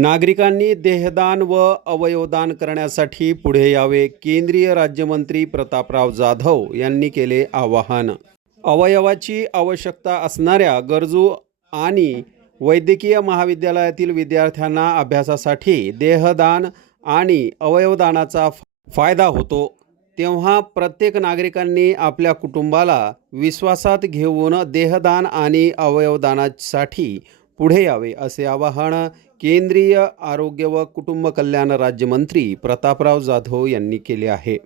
नागरिकांनी देहदान व अवयवदान करण्यासाठी पुढे यावे केंद्रीय राज्यमंत्री प्रतापराव जाधव यांनी केले आवाहन. अवयवाची आवश्यकता असणाऱ्या गरजू आणि वैद्यकीय महाविद्यालयातील विद्यार्थ्यांना अभ्यासासाठी देहदान आणि अवयवदानाचा फ- फायदा होतो. तेव्हा प्रत्येक नागरिकांनी आपल्या कुटुंबाला विश्वासात घेऊन देहदान आणि अवयवदानासाठी पुढे यावे असे आवाहन केंद्रीय आरोग्य व कुटुंब कल्याण राज्यमंत्री प्रतापराव जाधव यांनी केले आहे.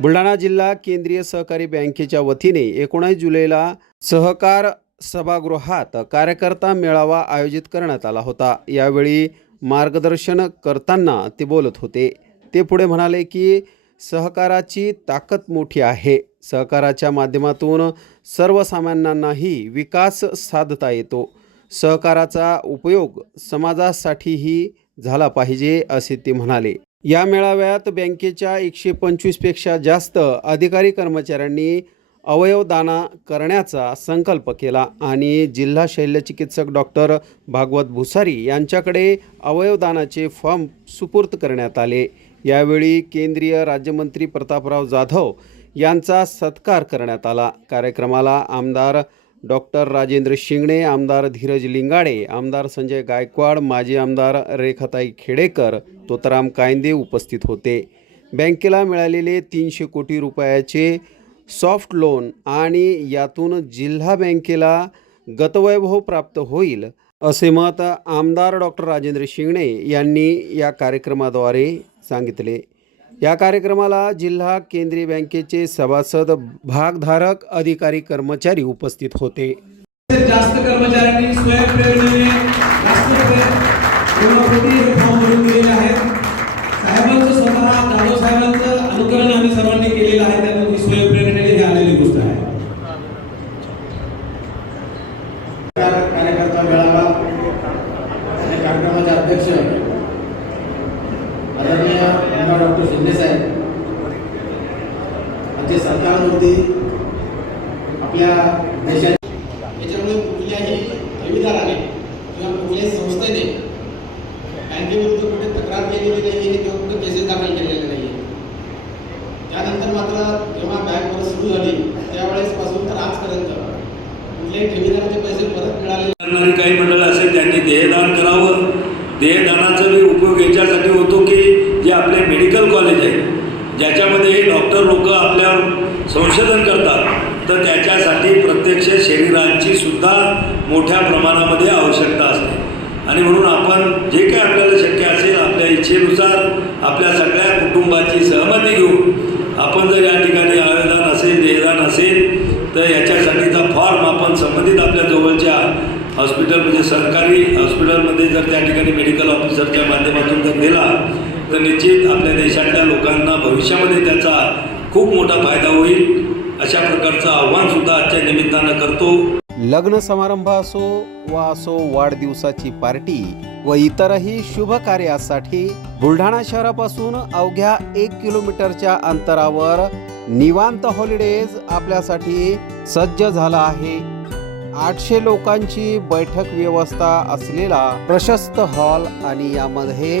बुलढाणा जिल्हा केंद्रीय सहकारी बँकेच्या वतीने एकोणीस जुलैला सहकार सभागृहात कार्यकर्ता मेळावा आयोजित करण्यात आला होता. यावेळी मार्गदर्शन करताना ते बोलत होते. ते पुढे म्हणाले की सहकाराची ताकद मोठी आहे. सहकाराच्या माध्यमातून सर्वसामान्यांनाही विकास साधता येतो. सहकाराचा उपयोग समाजासाठीही झाला पाहिजे असे ते म्हणाले. या मेळाव्यात बँकेच्या एकशे पंचवीसपेक्षा जास्त अधिकारी कर्मचाऱ्यांनी अवयवदाना करण्याचा संकल्प केला आणि जिल्हा शल्यचिकित्सक डॉक्टर भागवत भुसारी यांच्याकडे अवयवदानाचे फॉर्म सुपूर्त करण्यात आले. यावेळी केंद्रीय राज्यमंत्री प्रतापराव जाधव यांचा सत्कार करण्यात आला. कार्यक्रमाला आमदार डॉक्टर राजेंद्र शिंगणे आमदार धीरज लिंगाडे आमदार संजय गायकवाड माजी आमदार रेखाताई खेडेकर तोतराम कायंदे उपस्थित होते. बँकेला मिळालेले तीनशे कोटी रुपयाचे सॉफ्ट लोन आणि यातून जिल्हा बँकेला गतवैभव प्राप्त होईल असे मत आमदार डॉक्टर राजेंद्र शिंगणे यांनी या कार्यक्रमाद्वारे सांगितले. या कार्यक्रमाला जिल्हा केंद्रीय बँकेचे सभासद भागधारक अधिकारी कर्मचारी उपस्थित होते. जास्त कर्मचाऱ्यांनी स्वयंप्रेरणेने जास्त किंवा कोटी हे फॉर्म भरून दिलेले आहेत साहेबांचं स्वतः जाधव साहेबांचं अनुकरण आम्ही सर्वांनी केलेलं आहे त्यामुळे स्वयंप्रेरणेने हे आलेली गोष्ट आहे कार्यकर्ता मेळावा आणि कार्यक्रमाचे अध्यक्ष आदरणीय आमदार डॉक्टर शिंदे साहेब यांचे सरकारवरती आपल्या देशात याच्यामुळे कुठल्याही ठेवीदाराने किंवा कुठल्याही संस्थेने बँकेविरुद्ध कुठे तक्रार केलेली नाही आहे किंवा कुठे केसेस दाखल केलेले नाही आहे त्यानंतर मात्र जेव्हा बँक परत सुरू झाली त्यावेळेस पासून तर आजपर्यंत कुठल्याही ठेवीदाराचे पैसे परत मिळाले काही मंडळ असेल त्यांनी देहदान करावं. देहदानाचा बी उपयोग याच्यासाठी होतो. जे आपले मेडिकल कॉलेज आहे. ज्याच्यामध्ये हे डॉक्टर लोक आपल्यावर संशोधन करतात. तर त्याच्यासाठी प्रत्यक्ष शरीरांची सुद्धा मोठ्या प्रमाणामध्ये आवश्यकता असते. आणि म्हणून आपण जे काही आपल्याला शक्य असेल आपल्या इच्छेनुसार आपल्या सगळ्या कुटुंबाची सहमती घेऊन आपण जर या ठिकाणी आवेदन असेल देहदान असेल तर याच्यासाठीचा फॉर्म आपण संबंधित आपल्या जवळच्या हॉस्पिटल म्हणजे सरकारी हॉस्पिटलमध्ये जर त्या ठिकाणी मेडिकल ऑफिसरच्या माध्यमातून जर दिला तर निश्चित आपल्या देशातल्या लोकांना भविष्यामध्ये त्याचा खूप मोठा फायदा होईल अशा प्रकारचं आव्हानसुद्धा आजच्या निमित्तानं करतो. लग्न समारंभ असो वा असो वाढदिवसाची पार्टी व इतरही शुभ कार्यासाठी बुलढाणा शहरापासून अवघ्या एक किलोमीटरच्या अंतरावर निवांत हॉलिडेज आपल्यासाठी सज्ज झाला आहे. आठशे लोकांची बैठक व्यवस्था असलेला प्रशस्त हॉल आणि यामध्ये